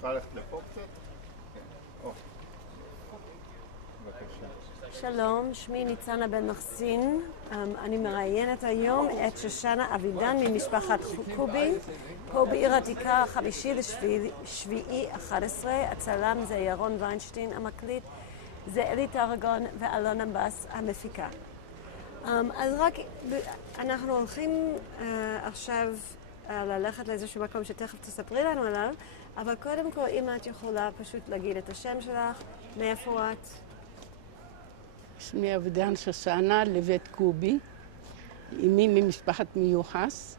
יכולה ללכת לפה קצת? או. בבקשה. שלום, שמי ניצנה בן מחסין. אני מראיינת היום את שושנה אבידן ממשפחת קובי, פה בעיר העתיקה 5/7/11. הצלם זה ירון ויינשטיין המקליט, זה אלי טרגון ואלונה בס המפיקה. אז רק אנחנו הולכים עכשיו ללכת לאיזשהו מקום שתכף תספרי לנו עליו, אבל קודם כל אם את יכולה פשוט להגיד את השם שלך, מאיפה את? שמי אבידן שושנה לבית קובי, אמי ממשפחת מיוחס,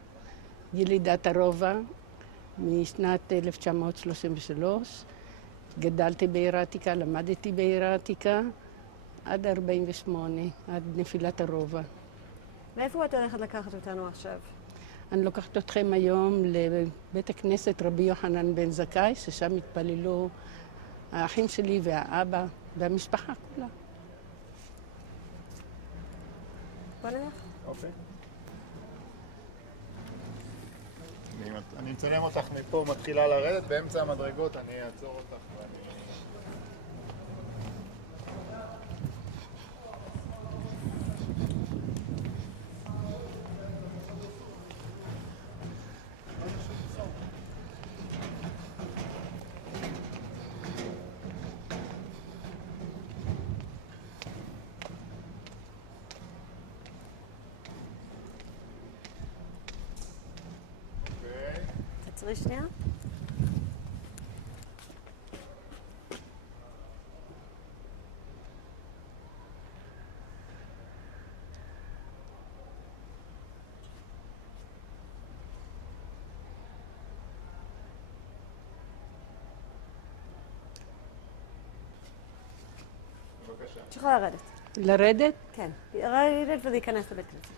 ילידת הרובע משנת 1933. גדלתי בעיר העתיקה, למדתי בעיר העתיקה עד 48, עד נפילת הרובע. מאיפה את הולכת לקחת אותנו עכשיו? אני לוקחת אתכם היום לבית הכנסת רבי יוחנן בן זכאי, ששם התפללו האחים שלי והאבא והמשפחה כולה. בוא נלך. אוקיי. אני מצלם אותך מפה, מתחילה לרדת, באמצע המדרגות אני אעצור אותך ואני... תעצרי שנייה. בבקשה. את יכולה לרדת. לרדת? כן, לרדת ולהיכנס לבית כנסת.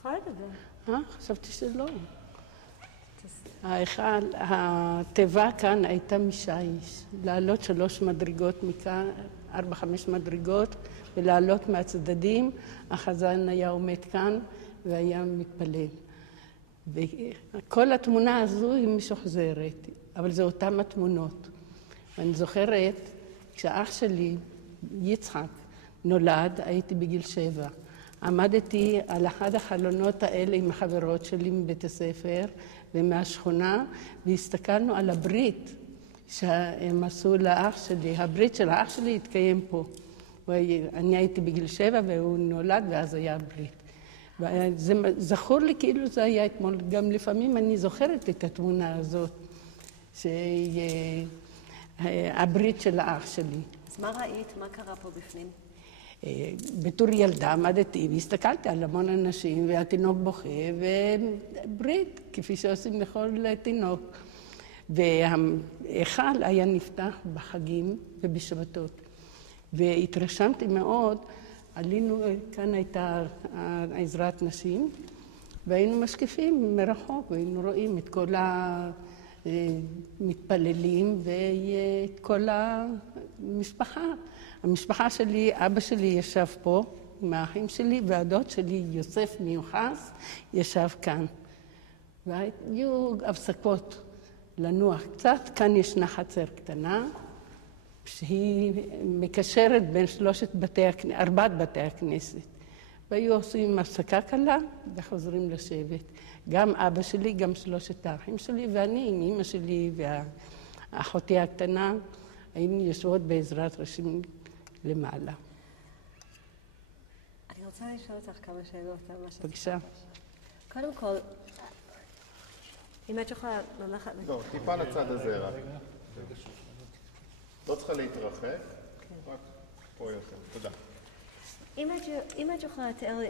יכולה לדבר. חשבתי שלא. התיבה כאן הייתה משיש, לעלות 3 מדרגות מכאן, 4-5 מדרגות, ולעלות מהצדדים. החזן היה עומד כאן והיה מתפלל. וכל התמונה הזו היא משוחזרת, אבל זה אותם התמונות. ואני זוכרת, כשאח שלי, יצחק, נולד, הייתי בגיל 7. עמדתי על אחד החלונות האלה עם החברות שלי מבית הספר ומהשכונה, והסתכלנו על הברית שהם עשו לאח שלי. הברית של האח שלי התקיים פה. אני הייתי בגיל 7 והוא נולד ואז היה הברית. וזה זכור לי כאילו זה היה אתמול. גם לפעמים אני זוכרת את התמונה הזאת, הברית של האח שלי. אז מה ראית? מה קרה פה בפנים? בתור ילדה עמדתי והסתכלתי על המון אנשים והתינוק בוכה וברית כפי שעושים לכל תינוק. וההיכל היה נפתח בחגים ובשבתות. והתרשמתי מאוד, עלינו, כאן הייתה עזרת נשים והיינו משקיפים מרחוק והיינו רואים את כל המתפללים ואת כל המשפחה. המשפחה שלי, אבא שלי ישב פה עם האחים שלי, והדוד שלי, יוסף מיוחס, ישב כאן. והיו הפסקות לנוח קצת. כאן ישנה חצר קטנה, שהיא מקשרת בין 4 בתי הכנסת. והיו עושים הפסקה קלה וחוזרים לשבת. גם אבא שלי, גם שלושת האחים שלי ואני עם אמא שלי ואחותי הקטנה, היינו יושבות בעזרת ראשים למעלה. אני רוצה לשאול אותך כמה שאלות על מה שאת... בבקשה. קודם כל, אם את יכולה ללכת... לא, טיפה לצד הזה רק. לא צריכה להתרחק, רק פה יותר. תודה. אם את יכולה לתאר לי,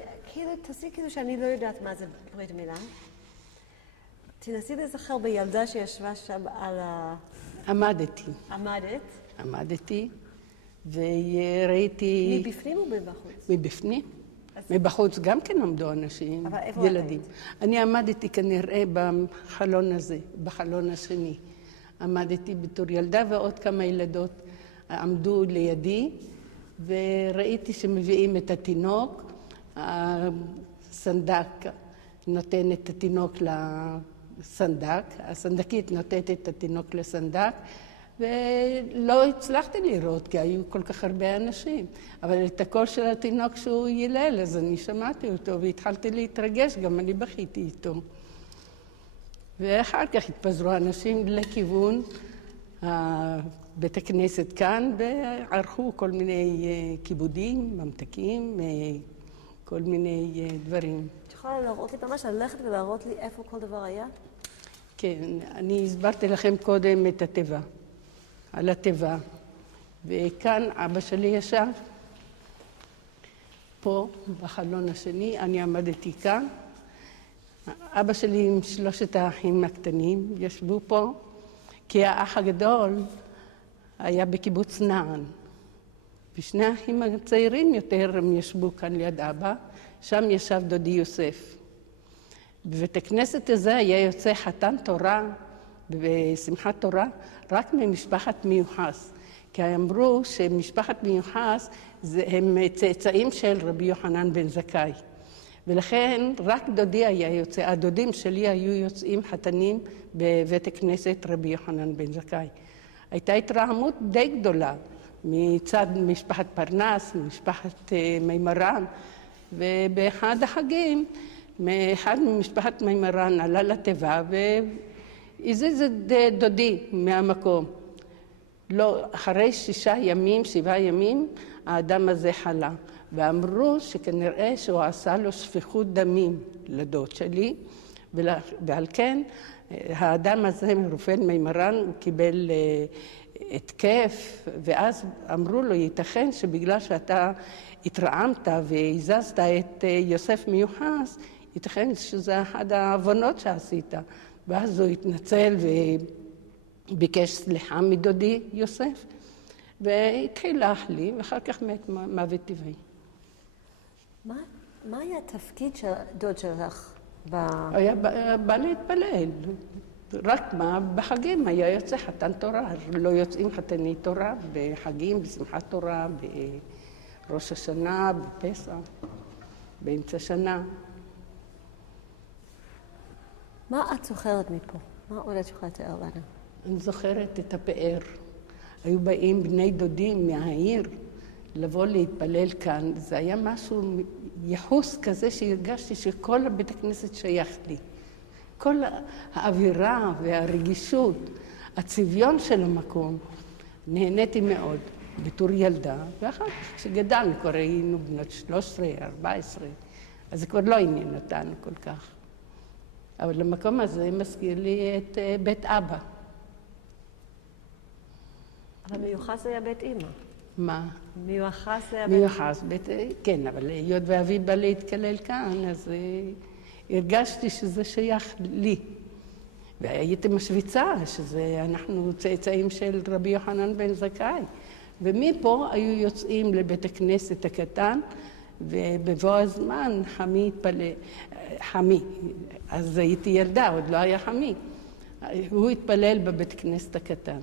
תעשי כאילו שאני לא יודעת מה זה ברית מילה. תנסי לזכר בילדה שישבה שם על ה... עמדתי. עמדת? עמדתי, וראיתי... מבפנים או מבחוץ? מבפנים. מבחוץ גם כן עמדו אנשים, אבל איפה ילדים. אני עמדתי כנראה בחלון הזה, בחלון השני. עמדתי בתור ילדה ועוד כמה ילדות עמדו לידי, וראיתי שמביאים את התינוק. הסנדק נותן את התינוק לסנדק, הסנדקית נותנת את התינוק לסנדק, ולא הצלחתי לראות, כי היו כל כך הרבה אנשים. אבל את הקול של התינוק שהוא יילל, אז אני שמעתי אותו, והתחלתי להתרגש, גם אני בכיתי איתו. ואחר כך התפזרו אנשים לכיוון בית הכנסת כאן, וערכו כל מיני כיבודים, ממתקים, כל מיני דברים. את יכולה להראות לי ממש, ללכת ולהראות לי איפה כל דבר היה? כן, אני הסברתי לכם קודם את התיבה. על התיבה, וכאן אבא שלי ישב, פה בחלון השני, אני עמדתי כאן. אבא שלי עם שלושת האחים הקטנים ישבו פה, כי האח הגדול היה בקיבוץ נען, ושני האחים הצעירים יותר הם ישבו כאן ליד אבא, שם ישב דודי יוסף. בבית הכנסת הזה היה יוצא חתן תורה, בשמחת תורה, רק ממשפחת מיוחס. כי אמרו שמשפחת מיוחס הם צאצאים של רבי יוחנן בן זכאי. ולכן רק דודי היה יוצא, הדודים שלי היו יוצאים חתנים בבית הכנסת רבי יוחנן בן זכאי. הייתה התרעמות די גדולה מצד משפחת פרנס, משפחת מימרן, ובאחד החגים, אחד ממשפחת מימרן עלה לתיבה והזיז את דודי מהמקום. לא, אחרי 6 ימים, 7 ימים, האדם הזה חלה. ואמרו שכנראה שהוא עשה לו שפיכות דמים לדוד שלי, ועל כן האדם הזה, רופא מימרן, הוא קיבל התקף, ואז אמרו לו, ייתכן שבגלל שאתה התרעמת והזזת את יוסף מיוחס, ייתכן שזה אחד העוונות שעשית. ואז הוא התנצל וביקש סליחה מדודי יוסף, והתחיל להחלים, ואחר כך מת מוות טבעי. מה היה התפקיד של דוד שלך? היה בא להתפלל. רק מה, בחגים היה יוצא חתן תורה. לא יוצאים חתני תורה בחגים, בשמחת תורה, בראש השנה, בפסח, באמצע שנה. מה את זוכרת מפה? מה עוד את יכולה לתאר לנו? אני זוכרת את הפאר. היו באים בני דודים מהעיר לבוא להתפלל כאן. זה היה משהו, יחוס כזה שהרגשתי שכל בית הכנסת שייך לי. כל האווירה והרגישות, הצביון של המקום, נהניתי מאוד בתור ילדה, ואחר כך כשגדלנו כבר היינו בנות 13, 14, אז זה כבר לא עניין אותנו כל כך. אבל למקום הזה מזכיר לי את בית אבא. אבל מיוחס היה בית אמא. מה? מיוחס היה בית... מיוחס, כן, אבל היות ואבי בא להתקלל כאן, אז הרגשתי שזה שייך לי. והייתי משוויצה, אנחנו צאצאים של רבי יוחנן בן זכאי. ומפה היו יוצאים לבית הכנסת הקטן, ובבוא הזמן חמי התפלל, חמי, אז הייתי ילדה, עוד לא היה חמי. הוא התפלל בבית כנסת הקטן.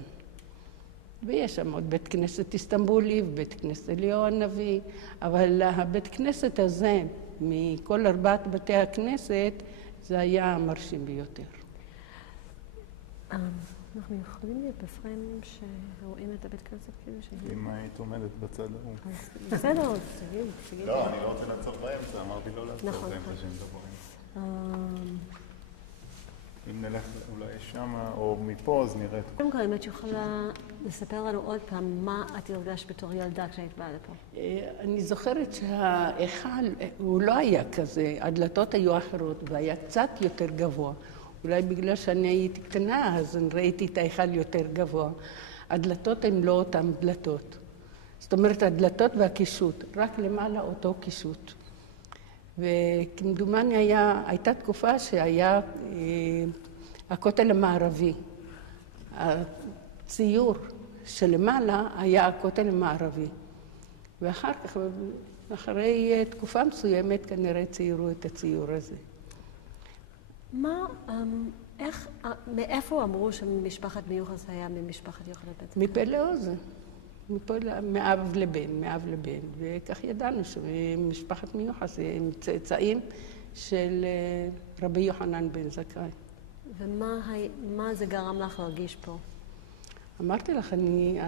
ויש שם עוד בית כנסת איסטנבולי ובית כנסת אליהו הנביא, אבל הבית כנסת הזה, מכל 4 בתי הכנסת, זה היה מרשים ביותר. אנחנו יכולים להיות בפריים שרואים את הבית כנסת כאילו שהיא... אם היית עומדת בצד ההוא. בסדר, תגיד. לא, אני לא רוצה לעצור באמצע, אמרתי לא לעצור נכון, באמצע נכון. שמדברים. אם נלך אולי שמה, או מפה, אז נראה את... קודם כל, אם את יכולה לספר לנו עוד פעם מה את הרגשת בתור ילדה כשהיית באה לפה. אני זוכרת שההיכל, הוא לא היה כזה, הדלתות היו אחרות והיה קצת יותר גבוה. אולי בגלל שאני הייתי קטנה, אז ראיתי את ההיכל יותר גבוה. הדלתות הן לא אותן דלתות. זאת אומרת, הדלתות והקישוט, רק למעלה אותו קישוט. וכמדומני הייתה תקופה שהיה הכותל המערבי. הציור שלמעלה היה הכותל המערבי. ואחר כך, אחרי תקופה מסוימת, כנראה ציירו את הציור הזה. מאיפה אמרו שמשפחת מיוחס היה ממשפחת יוחנן בן זכאי? מפה לאוזן. מאב לבן, וכך ידענו שמשפחת מיוחס הם צאצאים של רבי יוחנן בן זכאי. ומה זה גרם לך להרגיש פה? אמרתי לך, אני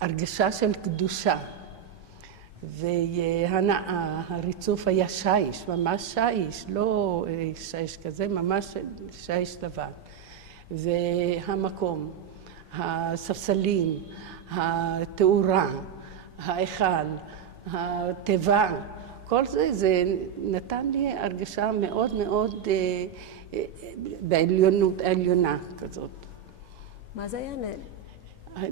הרגשה של קדושה והנאה, הריצוף היה שיש, ממש שיש, לא שיש כזה, ממש שיש לבן. והמקום, הספסלים, התאורה, ההיכל, הטבע, כל זה נתן לי הרגשה מאוד מאוד עליונה כזאת. מה זה היה?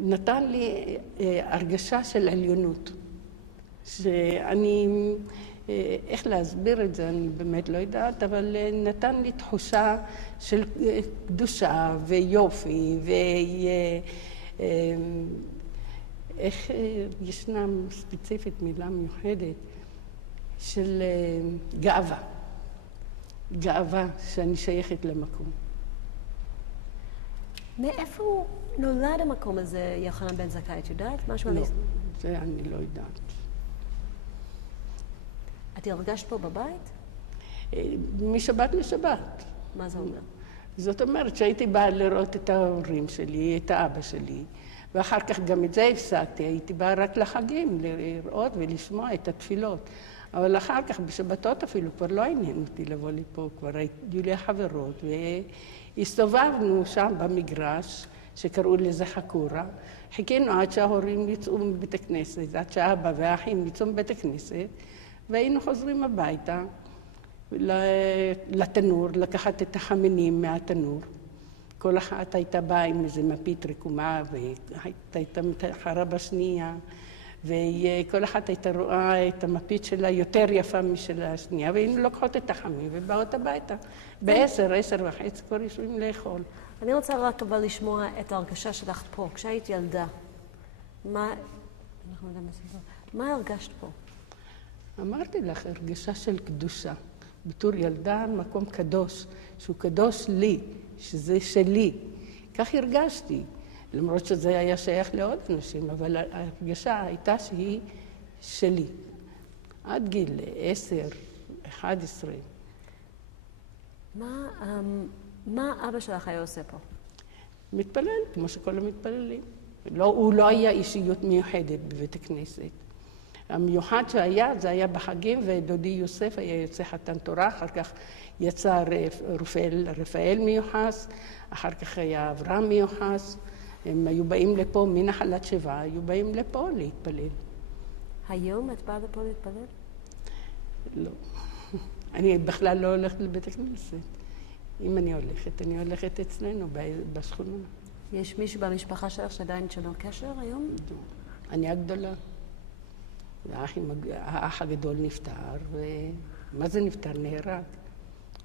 נתן לי הרגשה של עליונות. שאני, איך להסביר את זה, אני באמת לא יודעת, אבל נתן לי תחושה של קדושה ויופי, איך ישנם ספציפית מילה מיוחדת של גאווה. גאווה שאני שייכת למקום. מאיפה נולד המקום הזה, יוחנן בן זכאי? את יודעת? משהו לא, על... זה אני לא יודעת. את הרגשת פה בבית? משבת לשבת. מה זה אומר? זאת אומרת שהייתי באה לראות את ההורים שלי, את האבא שלי, ואחר כך גם את זה הפסקתי. הייתי באה רק לחגים, לראות ולשמוע את התפילות. אבל אחר כך, בשבתות אפילו, כבר לא עניין אותי לבוא לפה, כבר היו לי חברות, והסתובבנו שם במגרש, שקראו לזה חקורה. חיכינו עד שההורים יצאו מבית הכנסת, עד שהאבא והאחים יצאו מבית הכנסת, והיינו חוזרים הביתה לתנור, לקחת את החמנים מהתנור. כל אחת הייתה באה עם איזה מפית רקומה, והייתה מתחרה בשנייה, וכל אחת הייתה רואה את המפית שלה יותר יפה משל השנייה, והיינו לוקחות את החמים ובאות הביתה. ב10:30 כבר יושבים לאכול. אני רוצה רק אבל לשמוע את ההרגשה שלך פה, כשהיית ילדה. מה הרגשת פה? אמרתי לך, הרגשה של קדושה. בתור ילדה, מקום קדוש, שהוא קדוש לי, שזה שלי. כך הרגשתי, למרות שזה היה שייך לעוד אנשים, אבל ההרגשה הייתה שהיא שלי. עד גיל 10, 11. מה אבא שלך היה עושה פה? מתפלל, כמו שכל המתפללים. הוא לא היה אישיות מיוחדת בבית הכנסת. המיוחד שהיה, זה היה בחגים, ודודי יוסף היה יוצא חתן תורה, אחר כך יצא רפאל מיוחס, אחר כך היה אברהם מיוחס. הם היו באים לפה, מנחלת שבעה, היו באים לפה להתפלל. היום את באה לפה להתפלל? לא. אני בכלל לא הולכת לבית הכנסת. אם אני הולכת אצלנו בשכונה. יש מישהו במשפחה שלך שעדיין יש לנו קשר היום? לא. אני הגדולה. האח הגדול נפטר, ומה זה נפטר? נהרג.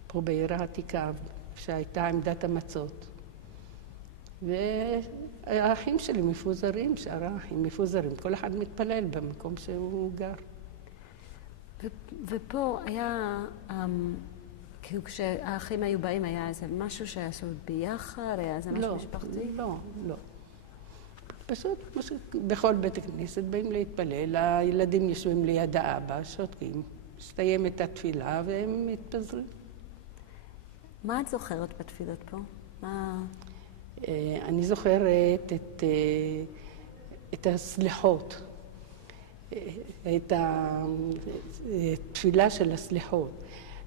פה בעיר העתיקה, שהייתה עמדת המצות. והאחים שלי מפוזרים, שאר האחים מפוזרים. כל אחד מתפלל במקום שהוא גר. ופה היה, כאילו כשהאחים היו באים, היה איזה משהו שעשו ביחד? היה איזה משהו משפחתי? לא. פשוט בכל בית הכנסת באים להתפלל, הילדים יושבים ליד האבא, שותקים, מסתיימת התפילה והם מתפזרים. מה את זוכרת בתפילות פה? מה? אני זוכרת את הסליחות, את התפילה של הסליחות,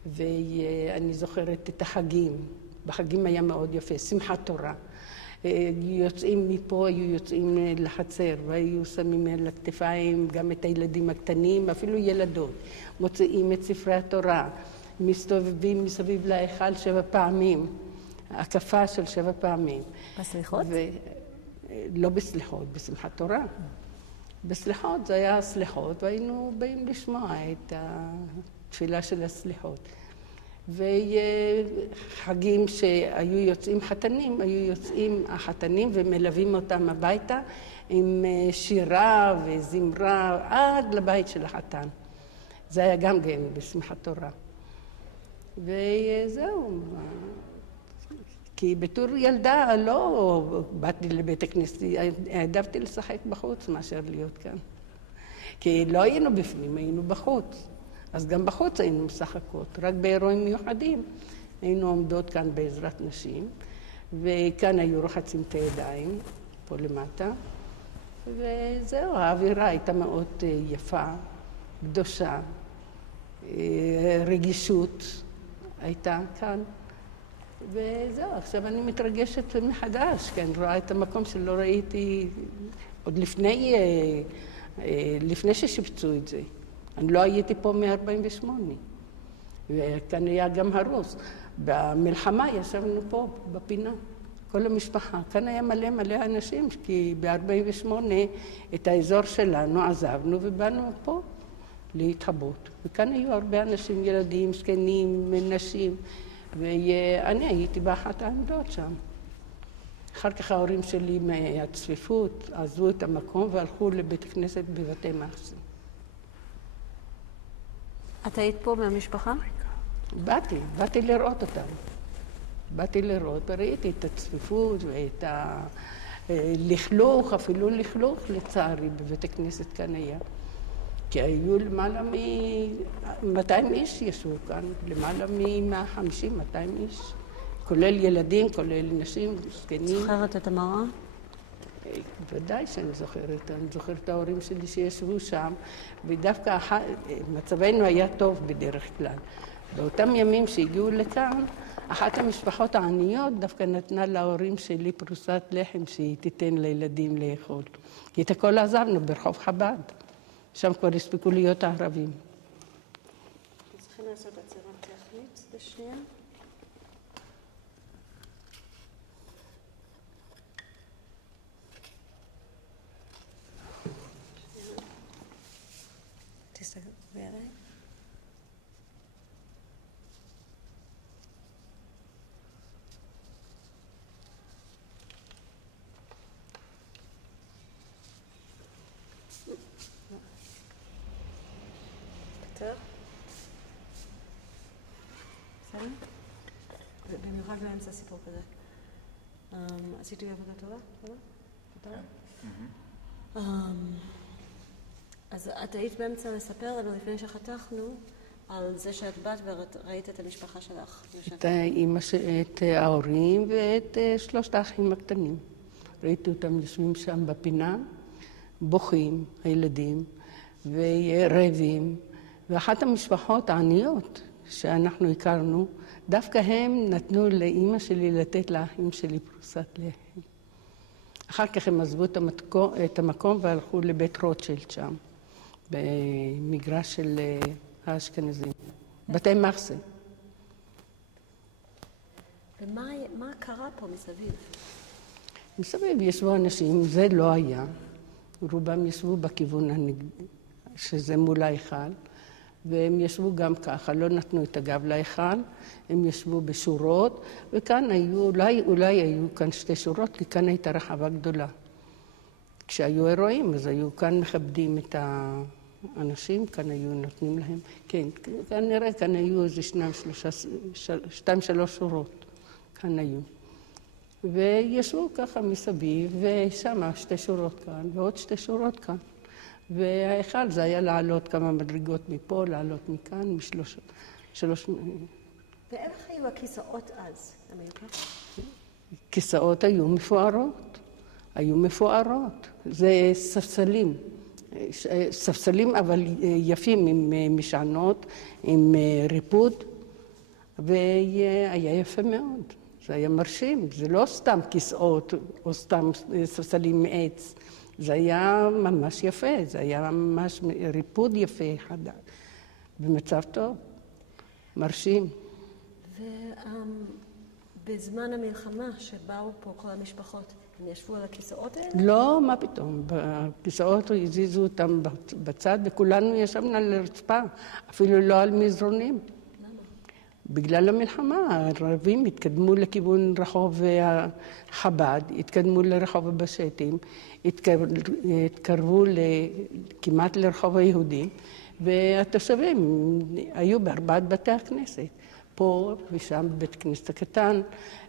ואני זוכרת את החגים. בחגים היה מאוד יפה, שמחת תורה. יוצאים מפה, היו יוצאים לחצר, והיו שמים על הכתפיים גם את הילדים הקטנים, אפילו ילדות. מוציאים את ספרי התורה, מסתובבים מסביב להיכל 7 פעמים, הקפה של 7 פעמים. בסליחות? לא בסליחות, בשמחת תורה. בסליחות זה היה הסליחות, והיינו באים לשמוע את התפילה של הסליחות. וחגים שהיו יוצאים חתנים, היו יוצאים החתנים ומלווים אותם הביתה עם שירה וזמרה עד לבית של החתן. זה היה גם בשמחת תורה. וזהו. כי בתור ילדה לא באתי לבית הכנסת, העדפתי לשחק בחוץ מאשר להיות כאן. כי לא היינו בפנים, היינו בחוץ. אז גם בחוץ היינו משחקות, רק באירועים מיוחדים. היינו עומדות כאן בעזרת נשים, וכאן היו רוחצים את הידיים, פה למטה. וזהו, האווירה הייתה מאוד יפה, קדושה, רגישות הייתה כאן. וזהו, עכשיו אני מתרגשת מחדש, כי אני רואה את המקום שלא ראיתי עוד לפני ששיפצו את זה. אני לא הייתי פה מ-48, וכאן היה גם הרוס. במלחמה ישבנו פה, בפינה, כל המשפחה. כאן היה מלא מלא אנשים, כי ב-48 את האזור שלנו עזבנו ובאנו פה להתחבות. וכאן היו הרבה אנשים, ילדים, זקנים, נשים, ואני הייתי באחת העמדות שם. אחר כך ההורים שלי מהצפיפות עזבו את המקום והלכו לבית הכנסת בבתי מחסה. את היית פה מהמשפחה? באתי לראות אותם. באתי לראות וראיתי את הצפיפות ואת הלכלוך, אפילו לכלוך לצערי בבית הכנסת כאן היה. כי היו למעלה מ-200 איש ישבו כאן, למעלה מ-150, 200 איש. כולל ילדים, כולל נשים, זקנים. זוכרת את המראה? ודאי שאני זוכרת. אני זוכרת את ההורים שלי שישבו שם, ודווקא מצבנו היה טוב בדרך כלל. באותם ימים שהגיעו לכאן, אחת המשפחות העניות דווקא נתנה להורים שלי פרוסת לחם שהיא תיתן לילדים לאכול. כי את הכל עזבנו ברחוב חב"ד. שם כבר הספיקו להיות הערבים. צריכים לעשות עצירה טכנית בשנייה. תסתכלי עליי. בסדר? במיוחד באמצע סיפור כזה. עשיתי עבודה טובה? אז את היית באמצע לספר לנו לפני שחתכנו על זה שאת באת וראית את המשפחה שלך. את ההורים ואת 3 האחים הקטנים. ראיתי אותם יושבים שם בפינה, בוכים, הילדים, ורעבים. ואחת המשפחות העניות שאנחנו הכרנו, דווקא הם נתנו לאמא שלי לתת לאחים שלי פרוסת לחם. אחר כך הם עזבו את המקום והלכו לבית רוטשילד שם, במגרש של האשכנזים, בתי מחסה. ומה קרה פה מסביב? מסביב ישבו אנשים, זה לא היה. רובם ישבו בכיוון שזה מול ההיכל, והם ישבו גם ככה, לא נתנו את הגב להיכל, הם ישבו בשורות, וכאן היו, אולי היו כאן 2 שורות, כי כאן הייתה רחבה גדולה. כשהיו אירועים, אז היו כאן מכבדים את האנשים, כאן היו נותנים להם, כן, כנראה כאן היו איזה 2-3 שורות, כאן היו. וישבו ככה מסביב, ושם 2 שורות כאן, ועוד 2 שורות כאן. וההיכל זה היה לעלות כמה מדרגות מפה, לעלות מכאן, משלוש... ואיך היו הכיסאות אז? הם היו ככה? כיסאות היו מפוארות, היו מפוארות. זה ספסלים, ספסלים אבל יפים עם משענות, עם ריפוד, והיה יפה מאוד. זה היה מרשים, זה לא סתם כיסאות או סתם ספסלים מעץ, זה היה ממש יפה, זה היה ממש ריפוד יפה, במצב טוב, מרשים. ובזמן המלחמה שבאו פה כל המשפחות, הם ישבו על הכיסאות האלה? לא, מה פתאום, בכיסאות הזיזו אותם בצד וכולנו ישבנו על הרצפה, אפילו לא על מזרונים. בגלל המלחמה, הערבים התקדמו לכיוון רחוב חב"ד, התקדמו לרחוב הבשטים, התקרבו כמעט לרחוב היהודי, והתושבים היו בארבעת בתי הכנסת, פה ושם בית כנסת הקטן,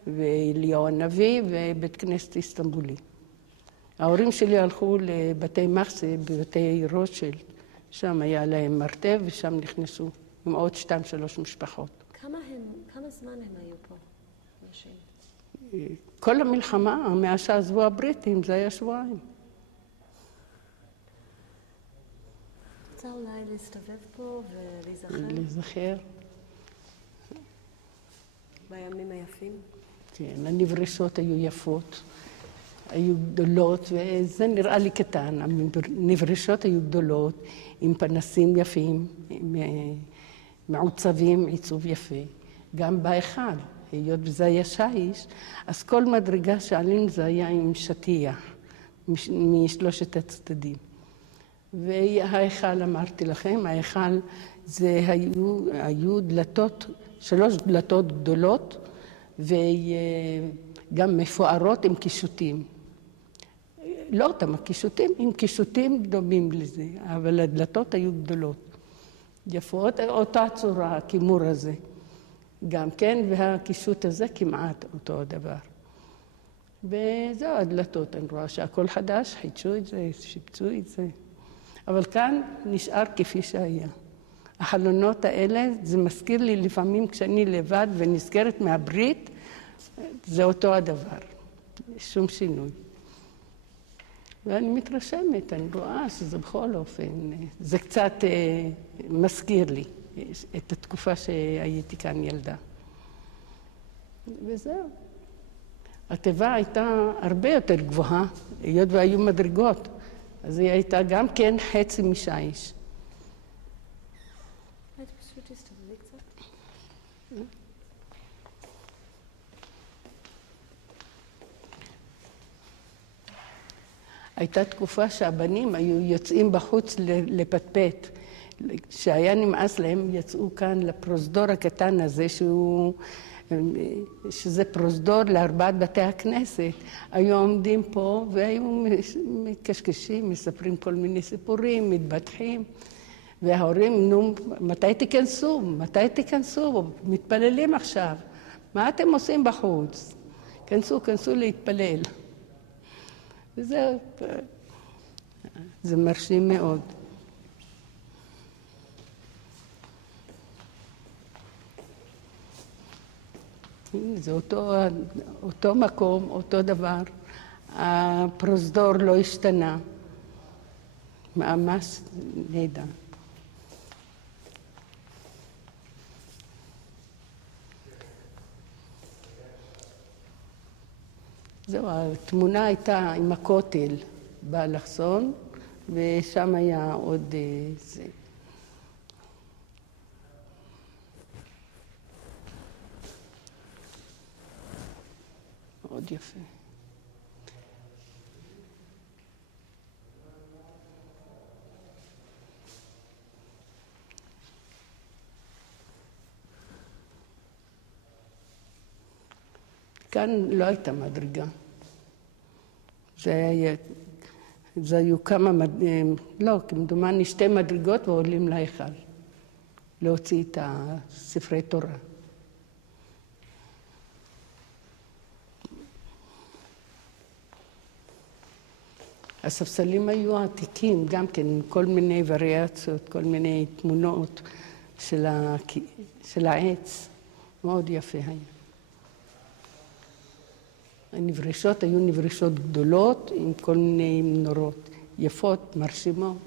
ואליהו הנביא ובית כנסת איסטנבולי. ההורים שלי הלכו לבתי מחסה, בבתי רוטשילד, שם היה להם מרתף ושם נכנסו עם עוד 2-3 משפחות. כמה זמן הם היו פה, אנשים? כל המלחמה, מאז שעזבו הבריטים, זה היה שבועיים. רוצה אולי להסתובב פה ולהיזכר? להיזכר. בימים היפים? כן, הנברשות היו יפות, היו גדולות, וזה נראה לי קטן. הנברשות היו גדולות, עם פנסים יפים, מעוצבים, עיצוב יפה. גם בהיכל, היות וזה היה שיש, אז כל מדרגה שעלינו זה היה עם שטיח, משלושת הצדדים. וההיכל, אמרתי לכם, ההיכל זה היו דלתות, 3 דלתות גדולות, וגם מפוארות עם קישוטים. לא אותם הקישוטים, עם קישוטים דומים לזה, אבל הדלתות היו גדולות. יפות, אותה צורה, הכימור הזה. גם כן, והקישוט הזה כמעט אותו הדבר. וזהו הדלתות, אני רואה שהכל חדש, חידשו את זה, שיפצו את זה. אבל כאן נשאר כפי שהיה. החלונות האלה, זה מזכיר לי לפעמים כשאני לבד ונזכרת מהברית, זה אותו הדבר, שום שינוי. ואני מתרשמת, אני רואה שזה בכל אופן, זה קצת מזכיר לי את התקופה שהייתי כאן ילדה. וזהו. התיבה הייתה הרבה יותר גבוהה, היות והיו מדרגות, אז היא הייתה גם כן חצי משיש. פשוט תסתובבי קצת. הייתה תקופה שהבנים היו יוצאים בחוץ לפטפט. כשהיה נמאס להם, יצאו כאן לפרוזדור הקטן הזה, שזה פרוזדור ל4 בתי הכנסת. היו עומדים פה והיו מקשקשים, מספרים כל מיני סיפורים, מתבטחים. וההורים, נו, מתי תיכנסו? מתי תיכנסו? מתפללים עכשיו. מה אתם עושים בחוץ? כנסו להתפלל. וזהו, זה מרשים מאוד. זה אותו מקום, אותו דבר. הפרוזדור לא השתנה. ממש נהדר. זהו, התמונה הייתה עם הכותל באלכסון, ושם היה עוד זה. מאוד יפה. כאן לא הייתה מדרגה. זה היו כמה, לא, כמדומני 2 מדרגות ועולים להיכל, להוציא את ספרי תורה. הספסלים היו עתיקים, גם כן, עם כל מיני וריאציות, כל מיני תמונות של העץ. מאוד יפה היה. הנברשות היו נברשות גדולות עם כל מיני מנורות יפות, מרשימות.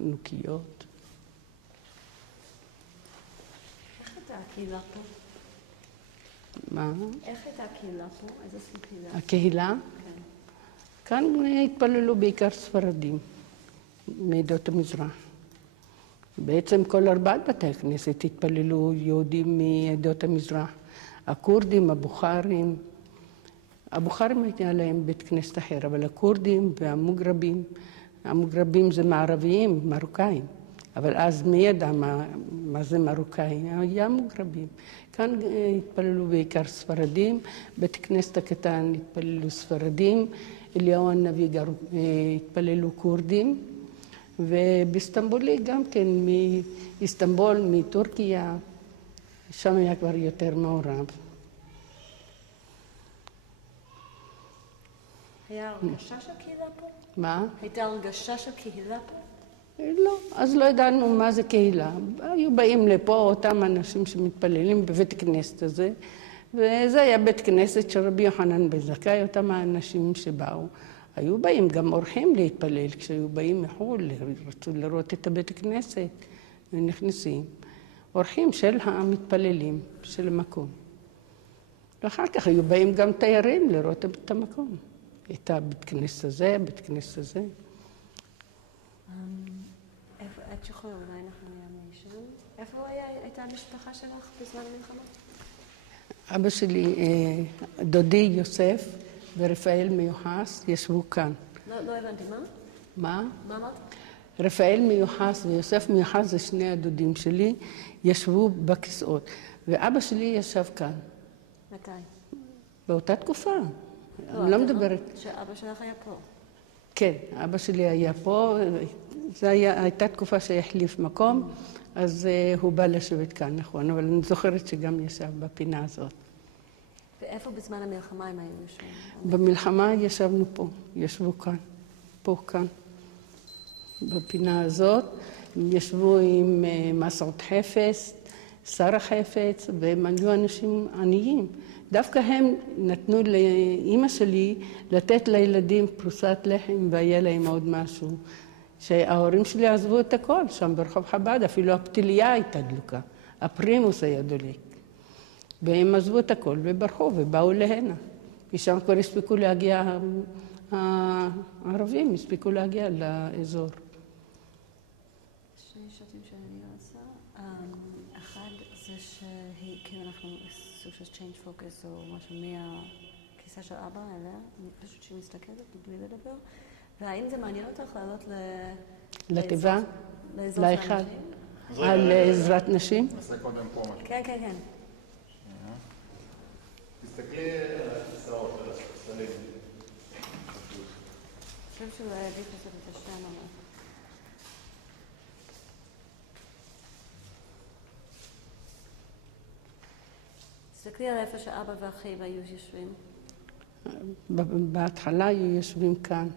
נוקיות. איך הייתה הקהילה פה? מה? איך הייתה הקהילה פה? איזה סוג קהילה? הקהילה? כן. כאן התפללו בעיקר ספרדים מעדות המזרח. בעצם כל 4 בתי הכנסת התפללו יהודים מעדות המזרח. הכורדים, הבוכרים. הבוכרים היה להם בית כנסת אחר, אבל הכורדים והמוגרבים, המוגרבים זה מערביים, מרוקאים. אבל אז מי ידע מה זה מרוקאי? היה מוגרבים. כאן התפללו בעיקר ספרדים, בית כנסת הקטן התפללו ספרדים, אליהו הנביא התפללו כורדים, ובאיסטנבולי גם כן, מאיסטנבול, מטורקיה, שם היה כבר יותר מעורב. היה הרגשה של קהילה פה? מה? הייתה הרגשה של קהילה פה? לא, אז לא ידענו מה זה קהילה. היו באים לפה אותם אנשים שמתפללים בבית הכנסת הזה, וזה היה בית כנסת של רבי יוחנן בן זכאי, אותם האנשים שבאו. היו באים גם אורחים להתפלל, כשהיו באים מחו"ל, רצו לראות את הבית כנסת, ונכנסים. אורחים של המתפללים, של המקום. ואחר כך היו באים גם תיירים לראות את המקום. את הבית כנסת הזה, בית כנסת הזה. את יכולה, אולי אנחנו נהיה שם. איפה הייתה המשפחה שלך בזמן המלחמה? אבא שלי, דודי יוסף ורפאל מיוחס ישבו כאן. לא הבנתי, מה? מה? מה אמרת? רפאל מיוחס ויוסף מיוחס זה שני הדודים שלי, ישבו בכיסאות. ואבא שלי ישב כאן. מתי? באותה תקופה. אני לא מדברת. שאבא שלך היה פה. כן, אבא שלי היה פה, זו הייתה תקופה שהחליף מקום, אז הוא בא לשבת כאן, נכון, אבל אני זוכרת שגם ישב בפינה הזאת. ואיפה בזמן המלחמה הם היו יושבים? במלחמה ישבנו פה, ישבו כאן, פה כאן, בפינה הזאת. הם ישבו עם מסעוד חפץ, שרה חפץ, והם היו אנשים עניים. דווקא הם נתנו לאמא שלי לתת לילדים פרוסת לחם והיה להם עוד משהו. שההורים שלי עזבו את הכל שם ברחוב חב"ד, אפילו הפתיליה הייתה דלוקה, הפרימוס היה דולק. והם עזבו את הכל וברחו ובאו להנה. משם כבר הספיקו להגיע, הערבים הספיקו להגיע לאזור. שני שותים שאני רוצה. אחד זה שכאילו אנחנו סוג של change focus או משהו מהכיסא של אבא אליה, אני פשוט שמסתכלת בלי לדבר. והאם זה מעניין אותך לעלות לתיבה? לעזרת לאחד. אנשים? על עזרת נשים? נעשה קודם פה משהו. כן, כן, כן. תסתכלי על הכיסאות, על הספסלים. אני חושב שאולי עדיף לעשות את השם אבל. תסתכלי על איפה שאבא ואחיו היו יושבים. בהתחלה היו יושבים כאן,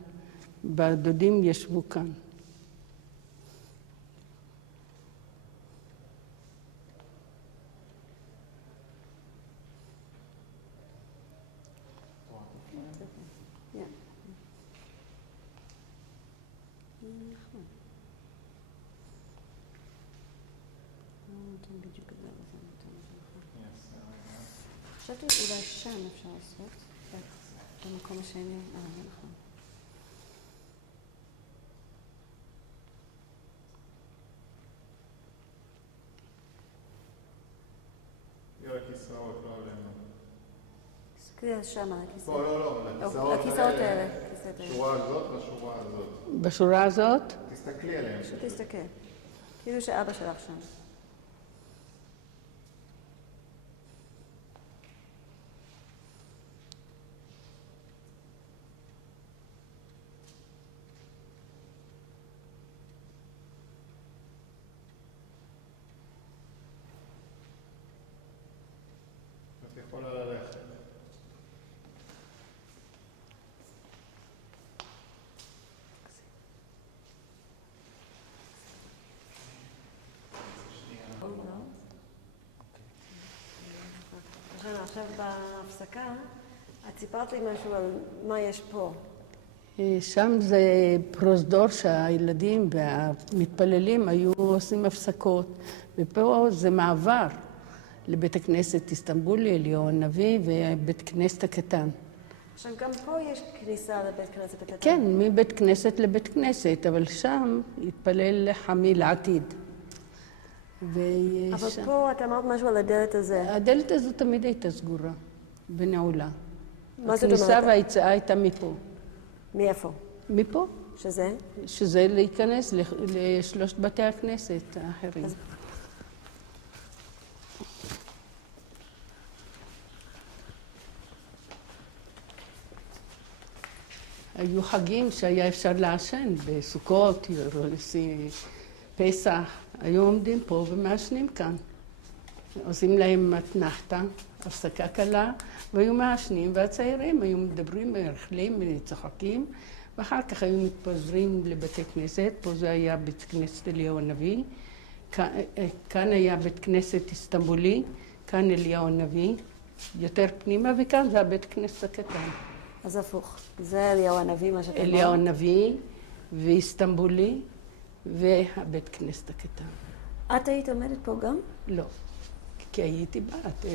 בדודים ישבו כאן. חשבתי אולי שם אפשר לעשות, במקום השני, נכון. תראי הכיסאות, לא עלינו. תסתכלי על שם, הכיסאות. לא, על הכיסאות האלה. השורה הזאת והשורה הזאת. בשורה הזאת? תסתכלי עליהם. פשוט תסתכל. כאילו שאבא שלך שם. את יכולה ללכת. ובכן, עכשיו בהפסקה, את סיפרת לי משהו על מה יש פה. שם זה פרוזדור שהילדים והמתפללים היו עושים הפסקות, ופה זה מעבר לבית הכנסת איסטנבולי, אליהו הנביא, ובית כנסת הקטן. עכשיו, גם פה יש כניסה לבית כנסת הקטן. כן, מבית כנסת לבית כנסת, אבל שם התפלל חמי לעתיד. אבל פה את אמרת משהו על הדלת הזה. הדלת הזו תמיד הייתה סגורה ונעולה. מה זאת אומרת? הכניסה והיציאה הייתה מפה. מאיפה? מפה, שזה? שזה להיכנס לשלושת בתי הכנסת האחרים. היו חגים שהיה אפשר לעשן, בסוכות, פסח, היו עומדים פה ומעשנים כאן. עושים להם מתנחתא, הפסקה קלה, והיו מעשנים, והצעירים היו מדברים, מרכלים, צוחקים, ואחר כך היו מתפזרים לבתי כנסת. פה זה היה בית כנסת אליהו הנביא, כאן היה בית כנסת איסטנבולי, כאן אליהו הנביא, יותר פנימה, וכאן זה הבית כנסת הקטן. אז הפוך, זה אליהו הנביא, מה שאתה אומר? אליהו הנביא ואיסטנבולי והבית כנסת הקטן. את היית עומדת פה גם? לא, כי הייתי בת.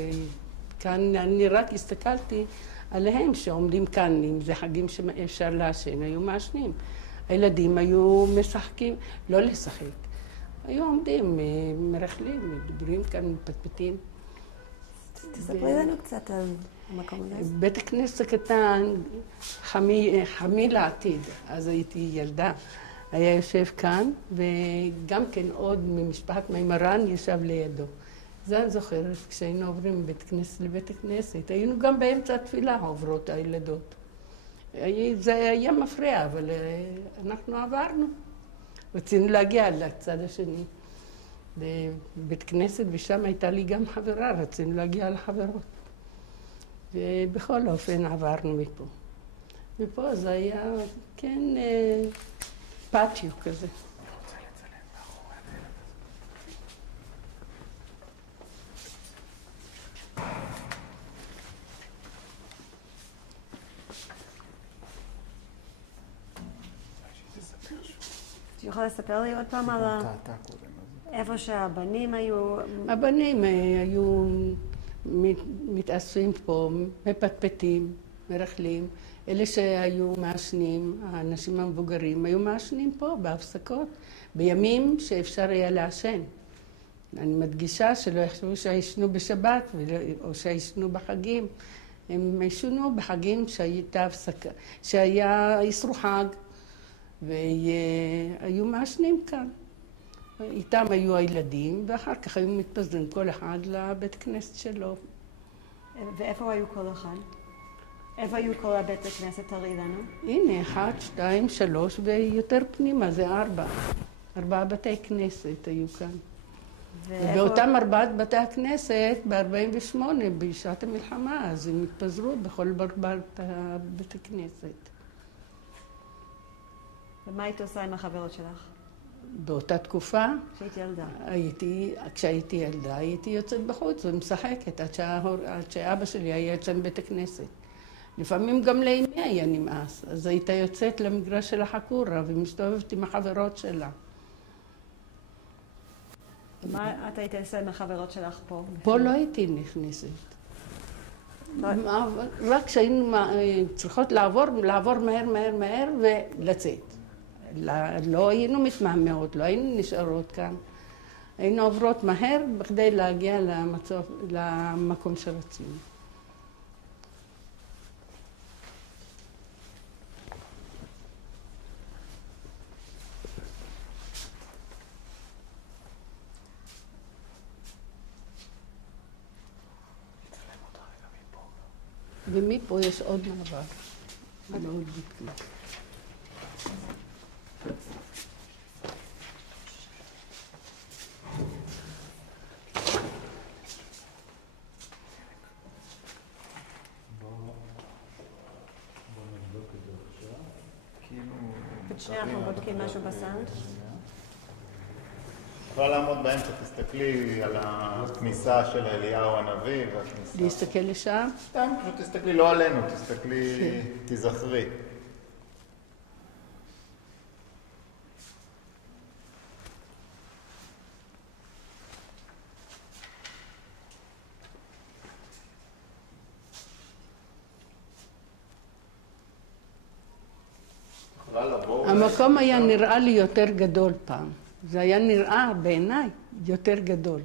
כאן אני רק הסתכלתי עליהם שעומדים כאן, אם זה חגים שאפשר לעשן, היו מעשנים. הילדים היו משחקים, לא לשחק. היו עומדים, מרכלים, מדברים כאן, מפטפטים. תספרי לנו קצת על המקום הזה. בית הכנסת הקטן, חמי לעתיד, אז הייתי ילדה, היה יושב כאן, וגם כן עוד ממשפחת מימרן ישב לידו. זה אני זוכרת, כשהיינו עוברים מבית כנסת לבית הכנסת, היינו גם באמצע התפילה עוברות הילדות. זה היה מפריע, אבל אנחנו עברנו. רצינו להגיע לצד השני. בבית כנסת, ושם הייתה לי גם חברה, רצינו להגיע לחברות. ובכל אופן עברנו מפה. ופה זה היה, כן, פאטיו כזה. את יכולה לספר לי עוד פעם על איפה שהבנים היו? הבנים היו מתאספים פה, מפטפטים, מרכלים. אלה שהיו מעשנים, האנשים המבוגרים, היו מעשנים פה בהפסקות, בימים שאפשר היה לעשן. אני מדגישה שלא יחשבו שישנו בשבת או שישנו בחגים. הם ישנו בחגים שהייתה הפסקה, שהיה איסרו חג, והיו מעשנים כאן. איתם היו הילדים, ואחר כך היו מתפזרים כל אחד לבית כנסת שלו. ואיפה היו כל אחד? איפה היו כל הבית הכנסת? תראי לנו. הנה, 1, 2, 3 ויותר פנימה, זה 4. 4 בתי כנסת היו כאן. ובאותם 4 בתי הכנסת, ב-48, בשעת המלחמה, אז הם התפזרו בכל 4 בתי כנסת. ומה היית עושה עם החברות שלך? באותה תקופה, כשהייתי ילדה. כשהייתי ילדה, הייתי יוצאת בחוץ ומשחקת עד שאבא שלי היה יוצא מבית הכנסת. לפעמים גם לאמי היה נמאס, אז הייתה יוצאת למגרש של החקורה ומסתובבת עם החברות שלה. מה את היית עושה עם החברות שלך פה? פה לא הייתי נכנסת. רק כשהיינו צריכות לעבור מהר ולצאת. לא היינו מתמהמהות, לא היינו נשארות כאן. היינו עוברות מהר בכדי להגיע למקום שרצינו. ומפה יש עוד מעבר. מאוד בקנה. שנייה אנחנו בודקים משהו בסאונד. יכולה לעמוד באמצע, תסתכלי על הכניסה של אליהו הנביא והכניסה... להסתכל לשם? סתם, פשוט תסתכלי לא עלינו, תסתכלי, תזכרי. המקום היה נראה לי יותר גדול פעם. זה היה נראה בעיניי יותר גדול.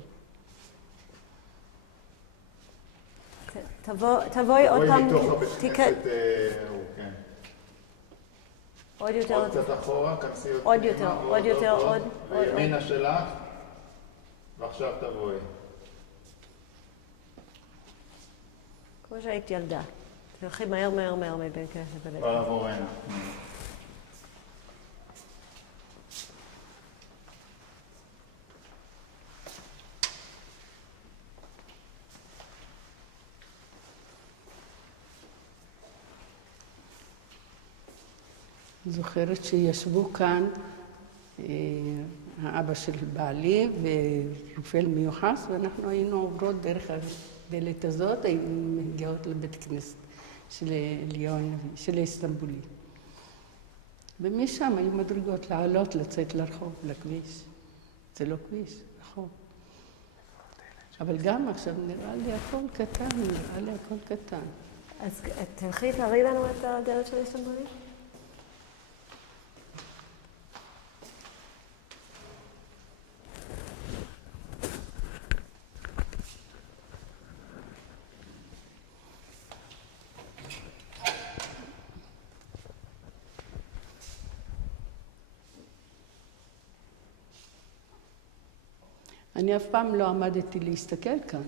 תבואי עוד פעם, עוד יותר, עוד קצת אחורה, כנסי עוד יותר, עוד יותר, עוד. וימינה שלך, ועכשיו תבואי. כמו שהיית ילדה. תלכי מהר מהר מהר מבין כנסת לבית. בוא לעבור הנה. זוכרת שישבו כאן האבא של בעלי ורופל מיוחס, ואנחנו היינו עוברות דרך הדלת הזאת, היינו מגיעות לבית כנסת של אליהו הנביא, של איסטנבולי. ומשם היו מדרגות לעלות, לצאת לרחוב, לכביש. זה לא כביש, רחוב. אבל גם עכשיו נראה לי הכל קטן, נראה לי הכל קטן. אז תלכי, תראי לנו את הדלת של איסטנבולי? אני אף פעם לא עמדתי להסתכל כאן,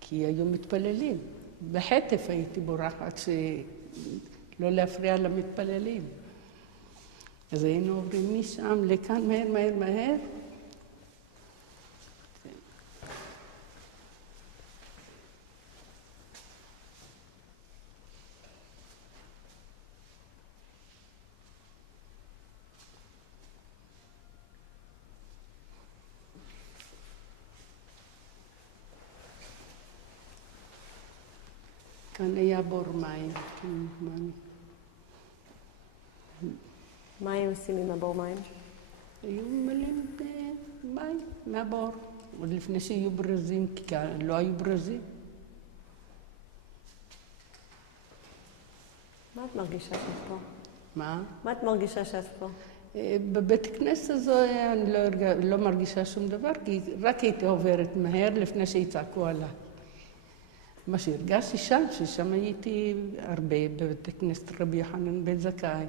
כי היו מתפללים. בחטף הייתי בורחת שלא להפריע למתפללים. אז היינו עוברים משם לכאן מהר, מהר, מהר. כאן היה בור מים, מה היו עושים עם הבור מים? היו מלאים מים מהבור, עוד לפני שיהיו ברזים, כי כאן לא היו ברזים. מה את מרגישה שאת פה? מה? מה את מרגישה שאת פה? בבית כנסת הזו אני לא מרגישה שום דבר, כי רק הייתי עוברת מהר לפני שיצעקו עליי. מה שהרגשתי שם, ששם הייתי הרבה בבית כנסת רבי יוחנן בן זכאי,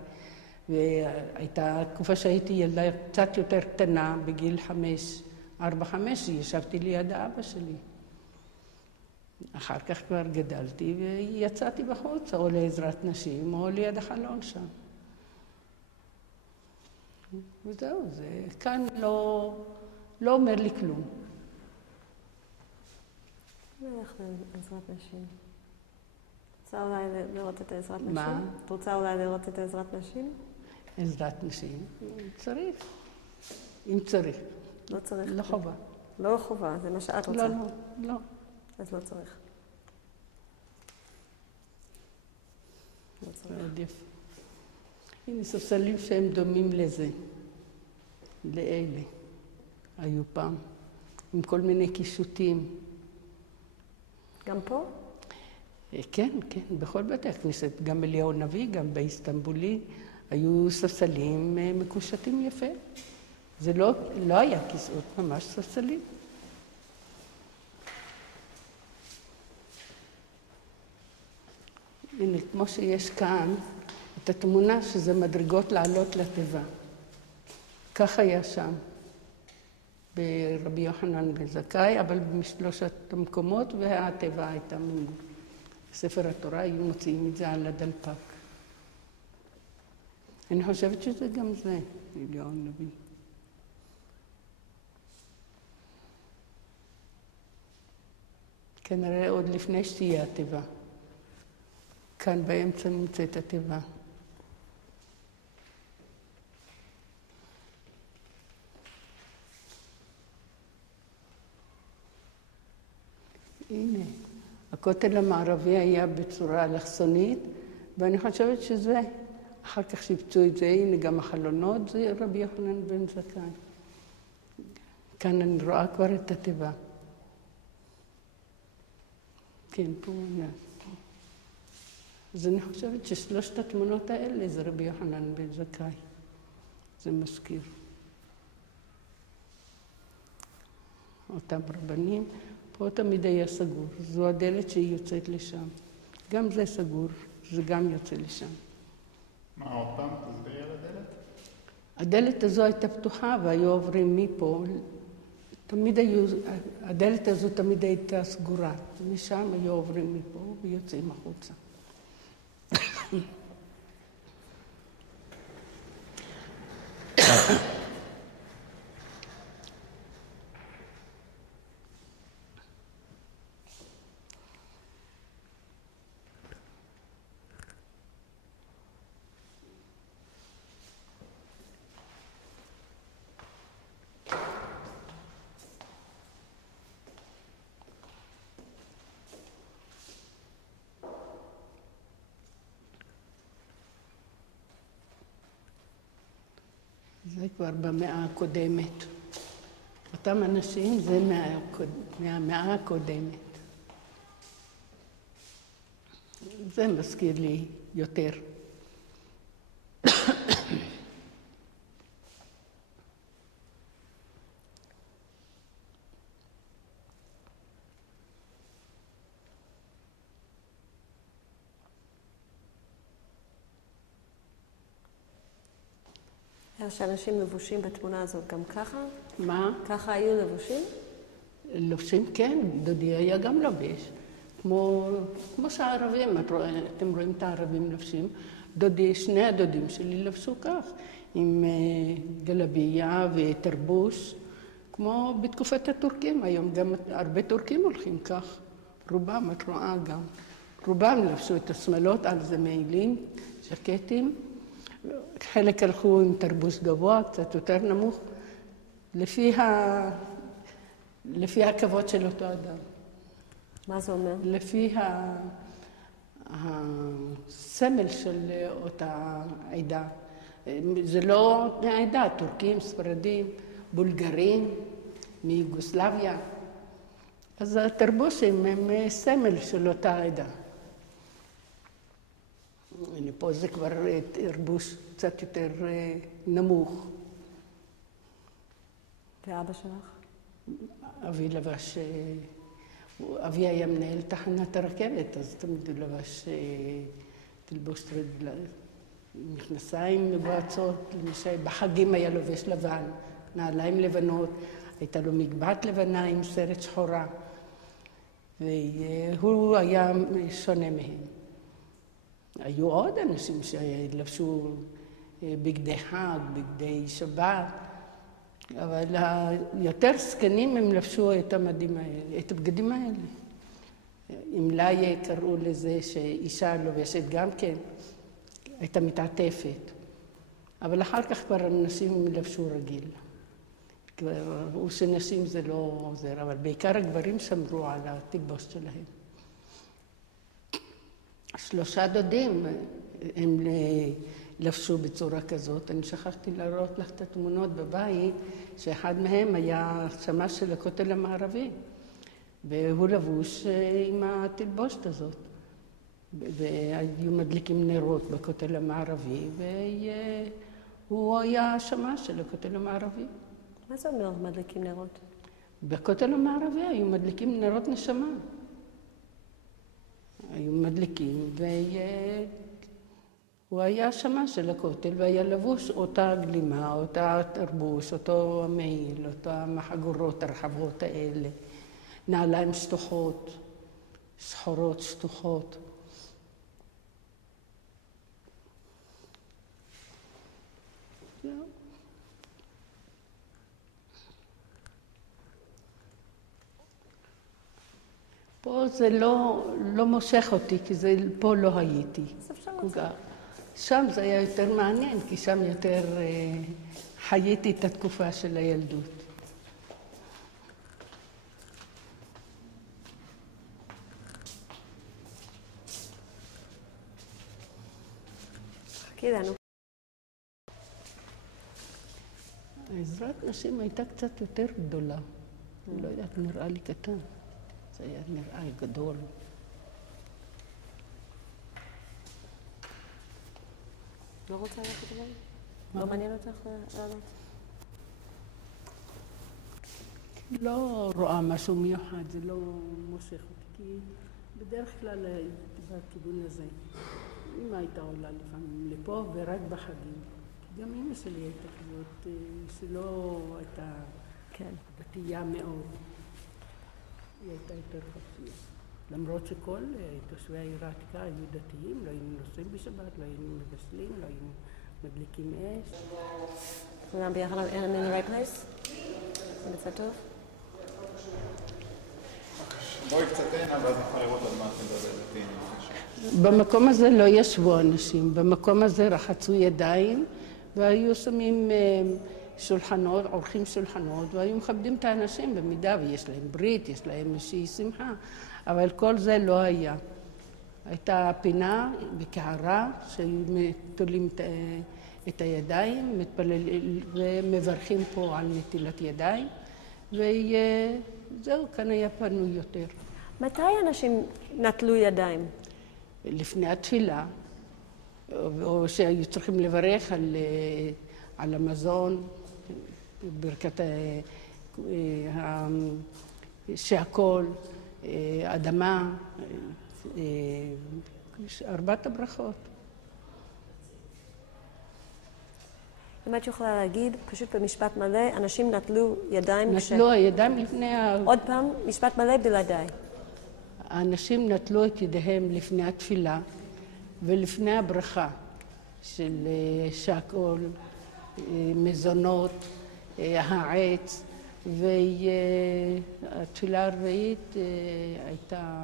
והייתה תקופה שהייתי ילדה קצת יותר קטנה, בגיל 4-5, ישבתי ליד האבא שלי. אחר כך כבר גדלתי ויצאתי בחוץ, או לעזרת נשים, או ליד החלון שם. וזהו, זה כאן לא אומר לי כלום. נלך לעזרת נשים. רוצה אולי לראות את עזרת נשים? מה? את רוצה אולי לראות את עזרת נשים? עזרת נשים? צריך. אם צריך. לא צריך. לא חובה. לא חובה, זה מה שאת רוצה. לא. אז לא צריך. לא צריך. עדיף. הנה ספסלים שהם דומים לזה. לאלה. היו פעם. עם כל מיני קישוטים. גם פה? כן, כן, בכל בתי הכנסת, גם אליהו הנביא, גם באיסטנבולי, היו ספסלים מקושטים יפה. זה לא היה כיסאות, ממש ספסלים. הנה, כמו שיש כאן, את התמונה שזה מדרגות לעלות לתיבה. כך היה שם. ברבי יוחנן בן זכאי, אבל משלושת המקומות, והתיבה הייתה ממול. בספר התורה היו מוציאים את זה על הדלפק. אני חושבת שזה גם זה, אליהו הנביא. כנראה עוד לפני שתהיה התיבה. כאן באמצע נמצאת התיבה. הנה, הכותל המערבי היה בצורה אלכסונית, ואני חושבת שזה, אחר כך שיפצו את זה, הנה גם החלונות, זה רבי יוחנן בן זכאי. כאן אני רואה כבר את התיבה. כן, פה נעשה. אז אני חושבת ששלושת התמונות האלה זה רבי יוחנן בן זכאי. זה מזכיר. אותם רבנים, פה תמיד היה סגור. זו הדלת שהיא יוצאת לשם. גם זה סגור, זה גם יוצא לשם. מה עוד פעם? תסבירי על הדלת? הדלת הזו הייתה פתוחה והיו עוברים מפה. תמיד היו, הדלת הזו תמיד הייתה סגורה. משם היו עוברים מפה ויוצאים החוצה. זה כבר במאה הקודמת. אותם אנשים זה מהמאה הקודמת. זה מזכיר לי יותר. שאנשים לבושים בתמונה הזאת גם ככה? מה? ככה היו לבושים? לובשים, כן, דודי היה גם לובש. כמו שהערבים, אתם רואים את הערבים לובשים. שני הדודים שלי לבשו כך, עם גלבייה ותרבוש, כמו בתקופת הטורקים. היום גם הרבה טורקים הולכים כך. רובם, את רואה גם. רובם לבשו את השמלות, על זה מעילים, ז'קטים. חלק הלכו עם תרבוש גבוה, קצת יותר נמוך, לפי הכבוד של אותו אדם. מה זה אומר? לפי הסמל של אותה עדה. זה לא העדה, טורקים, ספרדים, בולגרים, מיוגוסלביה. אז התרבושים הם סמל של אותה עדה. הנה פה זה כבר תרבוש קצת יותר נמוך. ואבא שלך? אבי לבש, אבי היה מנהל תחנת הרכבת, אז תמיד הוא לבש תלבוש מכנסיים מבועצות, למשל בחגים היה לובש לבן, נעליים לבנות, הייתה לו מגבעת לבנה עם סרט שחורה, והוא היה שונה מהם. היו עוד אנשים שלבשו בגדי חג, בגדי שבת, אבל היותר זקנים הם לבשו את המדים האלה, את הבגדים האלה. אם לה קראו לזה שאישה לובשת גם כן, הייתה מתעטפת. אבל אחר כך כבר אנשים לבשו רגיל. כבר ראו שנשים זה לא עוזר, אבל בעיקר הגברים שמרו על התלבוש שלהם. 3 דודים הם לבשו בצורה כזאת. אני שכחתי להראות לך את התמונות בבית, שאחד מהם היה שמש של הכותל המערבי, והוא לבוש עם התלבושת הזאת. והיו מדליקים נרות בכותל המערבי, והוא היה שמש של הכותל המערבי. מה זה אומר מדליקים נרות? בכותל המערבי היו מדליקים נרות נשמה. היו מדליקים, והוא היה שמש של הכותל, והיה לבוש אותה גלימה, אותה תרבוש, אותו המעיל, אותה החגורות הרחבות האלה, נעליים שטוחות, שחורות שטוחות. פה זה לא מושך אותי, כי פה לא הייתי. אז אפשר לצאת. שם זה היה יותר מעניין, כי שם יותר חייתי את התקופה של הילדות. תחכי לנו. עזרת נשים הייתה קצת יותר גדולה. לא יודעת, נראה לי קטן. זה היה נראה לי גדול. לא רוצה ללכת אבל? לא מעניין אותך לעלות? לא רואה משהו מיוחד, זה לא מושך אותי, כי בדרך כלל הייתי בכיוון הזה. אמא הייתה עולה לפעמים לפה ורק בחגים. גם אמא שלי הייתה כזאת, שלא הייתה דתייה מאוד. היא הייתה יותר חופשית. למרות שכל תושבי העיר העתיקה היו דתיים, לא היינו נוסעים בשבת, לא היינו מבשלים, לא היינו מדליקים אש. כולם ביחד in the right place? זה מצא טוב? בואי קצת הנה, ואז נוכל לראות על מה אתם מדברים. במקום הזה לא ישבו אנשים, במקום הזה רחצו ידיים, והיו שמים שולחנות, עורכים שולחנות, והיו מכבדים את האנשים במידה, ויש להם ברית, יש להם איזושהי שמחה, אבל כל זה לא היה. הייתה פינה בקערה, שהיו תולים את הידיים, ומברכים פה על נטילת ידיים, וזהו, כאן היה פנוי יותר. מתי אנשים נטלו ידיים? לפני התפילה, או שהיו צריכים לברך על המזון, ברכת שהכל, אדמה, 4 הברכות. אם את יכולה להגיד, פשוט במשפט מלא, אנשים נטלו ידיים נטלו הידיים לפני עוד פעם, משפט מלא בלעדיי. האנשים נטלו את ידיהם לפני התפילה ולפני הברכה של שהכל, מזונות, העץ, והתפילה הרביעית הייתה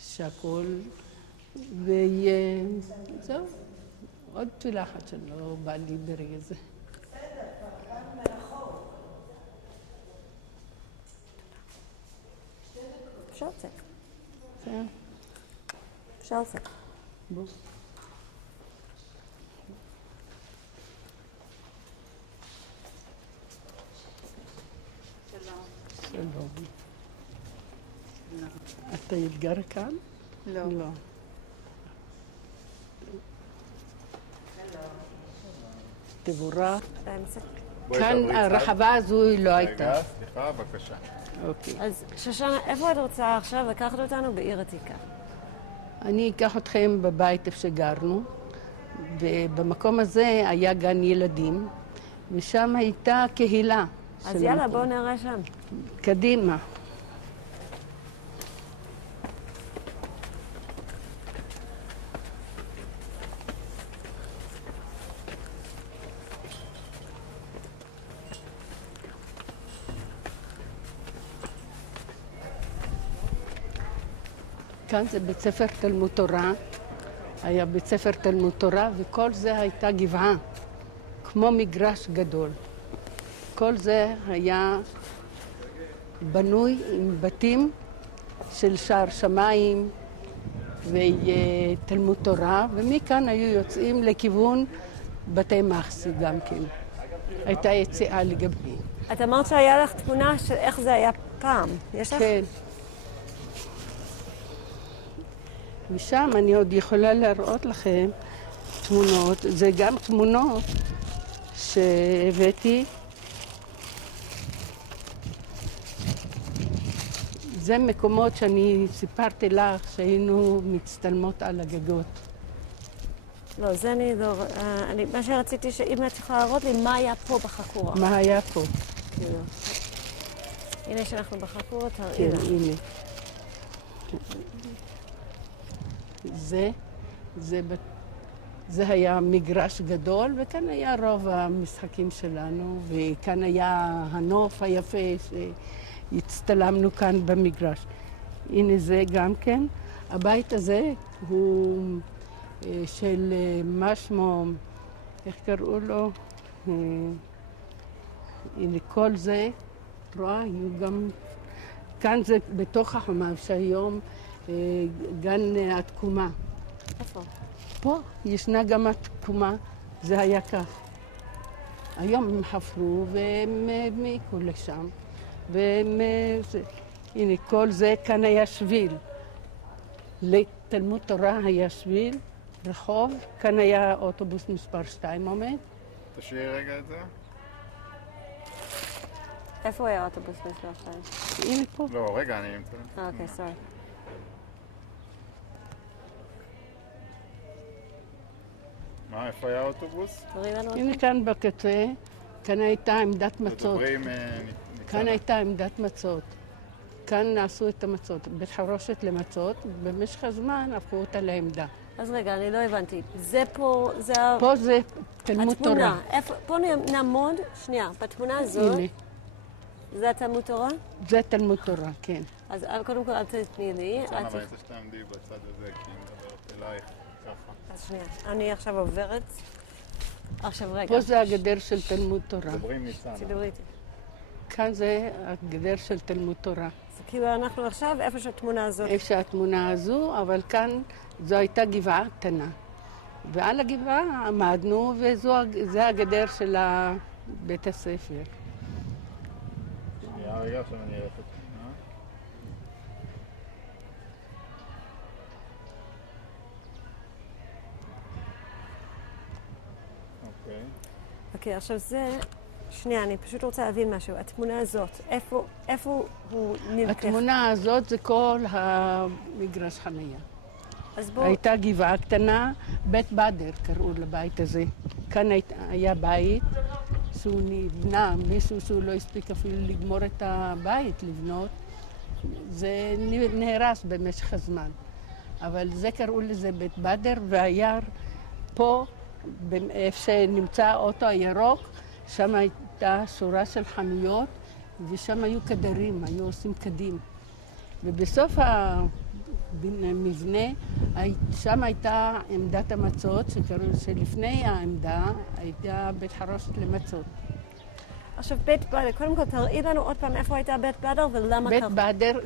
שהכל, וזהו, עוד תפילה אחת שלא בא לי ברגע זה. אפשר לצאת. כן. אפשר לצאת. בוא. שלום. אתה גרה כאן? לא. לא. תבורך. כאן הרחבה הזו היא לא הייתה. רגע, סליחה, בבקשה. אוקיי. אז שושנה, איפה את רוצה עכשיו לקחת אותנו בעיר עתיקה? אני אקח אתכם בבית איפה שגרנו, ובמקום הזה היה גן ילדים, ושם הייתה קהילה. אז יאללה, בואו נראה שם. קדימה. כאן זה בית ספר תלמוד תורה, היה בית ספר תלמוד תורה, וכל זה הייתה גבעה, כמו מגרש גדול. כל זה היה בנוי עם בתים של שער שמיים ותלמוד תורה, ומכאן היו יוצאים לכיוון בתי מחסי גם כן. הייתה יציאה לגבי. את אמרת שהיה לך תמונה של איך זה היה פעם, יש לך? כן. משם אני עוד יכולה להראות לכם תמונות, זה גם תמונות שהבאתי. זה מקומות שאני סיפרתי לך שהיינו מצטלמות על הגגות. לא, זה אני לא... מה שרציתי שאם את יכולה להראות לי מה היה פה בחכורה. מה היה פה? הנה שאנחנו בחכורה, תראי כן, לך. הנה. זה היה מגרש גדול, וכאן היה רוב המשחקים שלנו, וכאן היה הנוף היפה שהצטלמנו כאן במגרש. הנה זה גם כן. הבית הזה הוא של מה שמו, איך קראו לו? הנה כל זה, רואה, היו גם... כאן זה בתוך החומה, שהיום גן התקומה. איפה? פה ישנה גם התקומה, זה היה כך. היום הם חפרו והם העמיקו לשם. הנה, כל זה כאן היה שביל. לתלמוד תורה היה שביל, רחוב, כאן היה אוטובוס מספר 2 עומד. תשאירי רגע את זה. איפה היה אוטובוס מספר 2? הנה פה. לא, רגע, אני... אוקיי, סורי. מה, איפה היה האוטובוס? תראי לנו הנה אותו. כאן בקצה, כאן הייתה עמדת מצות. תדברי עם כאן הייתה עמדת מצות. כאן עשו את המצות, בית חרושת למצות, במשך הזמן הפכו אותה לעמדה. אז רגע, אני לא הבנתי. זה פה, זה פה זה תלמוד תורה. התמונה. פה נעמוד, שנייה, בתמונה הזאת, הנה, זה התלמוד תורה? זה תלמוד תורה, כן. אז קודם כל אל תתני לי. אבל אני רוצה שתעמדי בצד הזה, כי היא מדברת אלייך, ככה. אז שנייה, אני עכשיו עוברת. עכשיו רגע. פה זה הגדר של תלמוד תורה. דברי עם ניצן. תדברי איתי. כאן זה הגדר של תלמוד תורה. אז כאילו אנחנו עכשיו איפה שהתמונה הזאת. איפה שהתמונה הזו, אבל כאן זו הייתה גבעה קטנה. ועל הגבעה עמדנו, וזה הגדר של בית הספר. שנייה, רגע, עכשיו אני אראה את התמונה. אוקיי. אוקיי, עכשיו זה... שנייה, אני פשוט רוצה להבין משהו. התמונה הזאת, איפה הוא נלקח? התמונה הזאת זה כל המגרש חניה. אז בואו... הייתה גבעה קטנה, בית בדר קראו לבית הזה. כאן היה בית שהוא נבנה, מישהו שהוא לא הספיק אפילו לגמור את הבית לבנות. זה נהרס במשך הזמן. אבל זה קראו לזה בית בדר, והיער פה, איפה שנמצא האוטו הירוק, שם הייתה שורה של חנויות, ושם היו קדרים, היו עושים קדים. ובסוף המבנה, שם הייתה עמדת המצות, שלפני העמדה הייתה בית חרושת למצות. עכשיו בית בדר, קודם כל תראי לנו עוד פעם איפה הייתה בית בדר ולמה בית בדר,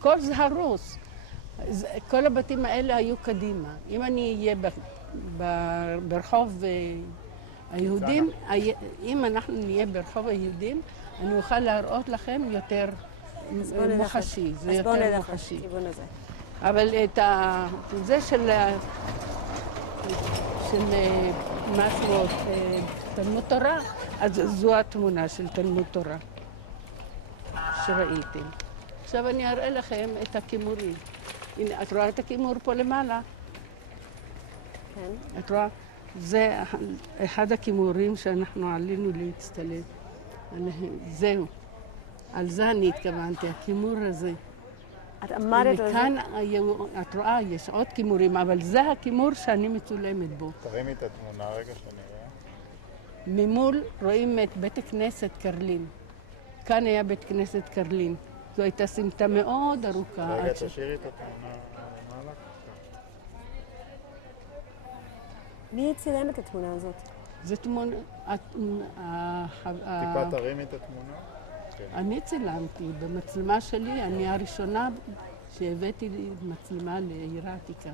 כל זה הרוס. כל הבתים האלה היו קדימה. אם אני אהיה ברחוב היהודים, אם אנחנו נהיה ברחוב היהודים, אני אוכל להראות לכם יותר מוחשי. זה יותר מוחשי. אבל את זה של משהו, תלמוד תורה, אז זו התמונה של תלמוד תורה שראיתם. עכשיו אני אראה לכם את הכימורים. הנה, את רואה את הכימור פה למעלה? כן. את רואה? זה אחד הכימורים שאנחנו עלינו להצטלם. זהו. על זה אני התכוונתי, הכימור הזה. את עמדת על זה? וכאן, את רואה, יש עוד כימורים, אבל זה הכימור שאני מצולמת בו. תרימי את התמונה רגע שנראה. ממול רואים את בית הכנסת קרלין. כאן היה בית כנסת קרלין. זו הייתה סמטה מאוד ארוכה. רגע, תשאירי את התמונה למעלה. מי צילם את התמונה הזאת? זו תמונה... טיפה תרימי את התמונה. אני צילמתי במצלמה שלי, אני הראשונה שהבאתי מצלמה לעיר העתיקה.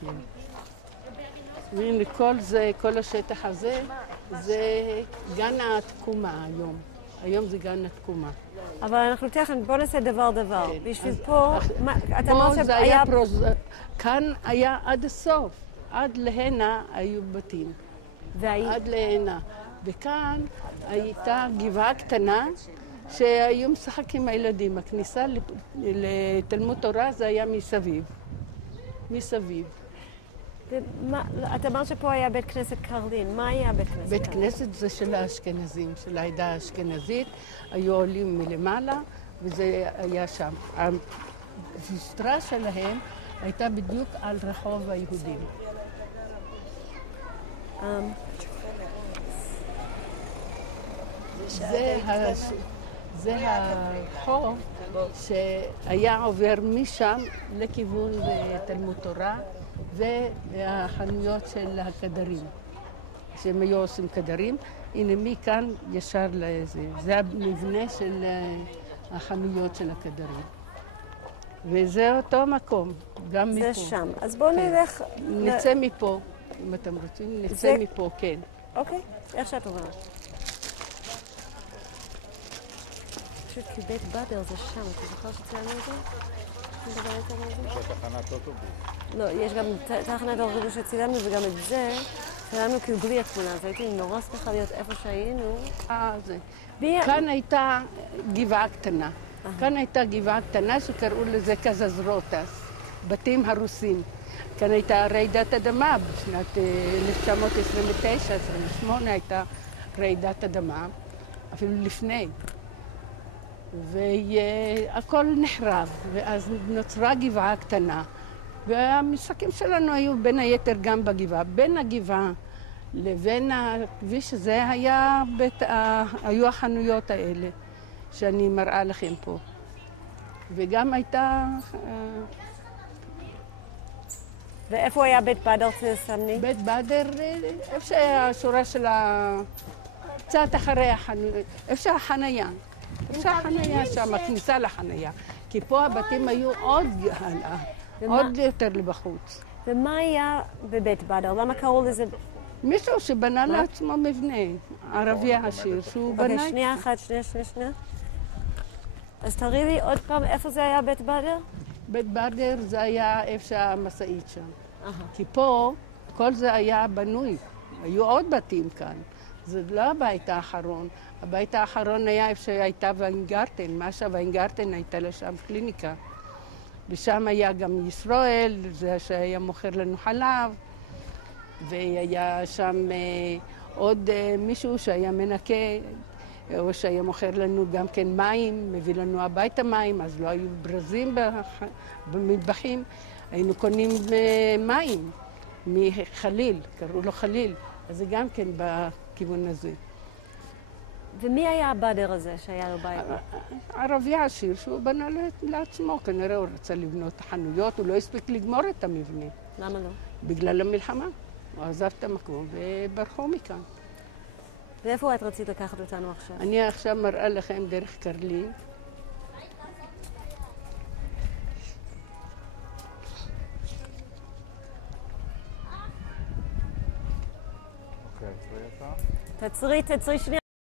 כן. והנה כל השטח הזה, זה גן התקומה היום. היום זה גן התקומה. אבל אנחנו תכף, בוא נעשה דבר. בשביל פה, אתה פה אמרת זה היה כאן היה עד הסוף. עד להנה היו בתים. עד להנה. וכאן הייתה גבעה קטנה שהיו משחקים הילדים. הכניסה לתלמוד תורה זה היה מסביב. אתה אמרת שפה היה בית כנסת קרלין. מה היה בית כנסת? בית כנסת זה של האשכנזים, של העדה האשכנזית. היו עולים מלמעלה, וזה היה שם. הסטרה שלהם הייתה בדיוק על רחוב היהודים. זה הרחוב שהיה עובר משם לכיוון תלמוד תורה והחנויות של הקדרים. שהם היו עושים קדרים. הנה מכאן ישר לזה. זה המבנה של החנויות של הקדרים. וזה אותו מקום, גם מפה. זה שם. אז בואו נלך... נצא מפה, אם אתם רוצים, נצא מפה, כן. אוקיי, איך שאת אומרת. פשוט כי בית בדר זה שם, אתה זוכר שציינו את זה? מדברת על זה? יש תחנת אוטובוס. לא, יש גם תחנת אוטובוס שצילמנו וגם את זה. צילמנו כאילו בלי התמונה, אז הייתי נורא שמחה להיות איפה שהיינו. כאן הייתה גבעה קטנה. כאן הייתה גבעה קטנה שקראו לזה קזזרוטס, בתים הרוסים. כאן הייתה רעידת אדמה בשנת 1929-28 הייתה רעידת אדמה, אפילו לפני. והכל נחרב, ואז נוצרה גבעה קטנה. והמשחקים שלנו היו בין היתר גם בגבעה. בין הגבעה לבין הכביש הזה היו החנויות האלה שאני מראה לכם פה. וגם הייתה... ואיפה היה בית בדר תסמני? בית בדר, איפה שהשורה של קצת אחרי החנויות, איפה שהחנייה. איפה שהחנייה שם, הכניסה לחנייה. כי פה הבתים היו עוד הלאה, עוד יותר לבחוץ. ומה היה בבית בדר? למה קראו לזה? מישהו שבנה לעצמו מבנה, ערבי עשיר, שהוא בנה... אוקיי, שנייה אחת, שנייה. אז תראי לי עוד פעם, איפה זה היה בית בדר? בית בדר זה היה איפה שהמשאית שם. כי פה כל זה היה בנוי. היו עוד בתים כאן. זה לא הבית האחרון. הבית האחרון היה איפה שהייתה ויינגרטן. מה שהוויינגרטן הייתה לה שם קליניקה. ושם היה גם ישראל, זה שהיה מוכר לנו חלב. והיה שם עוד מישהו שהיה מנקה, או שהיה מוכר לנו גם כן מים, מביא לנו הביתה מים, אז לא היו ברזים במטבחים. היינו קונים מים מחליל, קראו לו חליל, אז זה גם כן בכיוון הזה. ומי היה הבדר הזה שהיה לו בית? ערבי עשיר שהוא בנה לעצמו, כנראה הוא רצה לבנות חנויות, הוא לא הספיק לגמור את המבנה. למה לא? בגלל המלחמה. הוא עזב את המקום וברחו מכאן. ואיפה את רצית לקחת אותנו עכשיו? אני עכשיו מראה לכם דרך קרלין. אוקיי, עצרי אותה. תעצרי שנייה.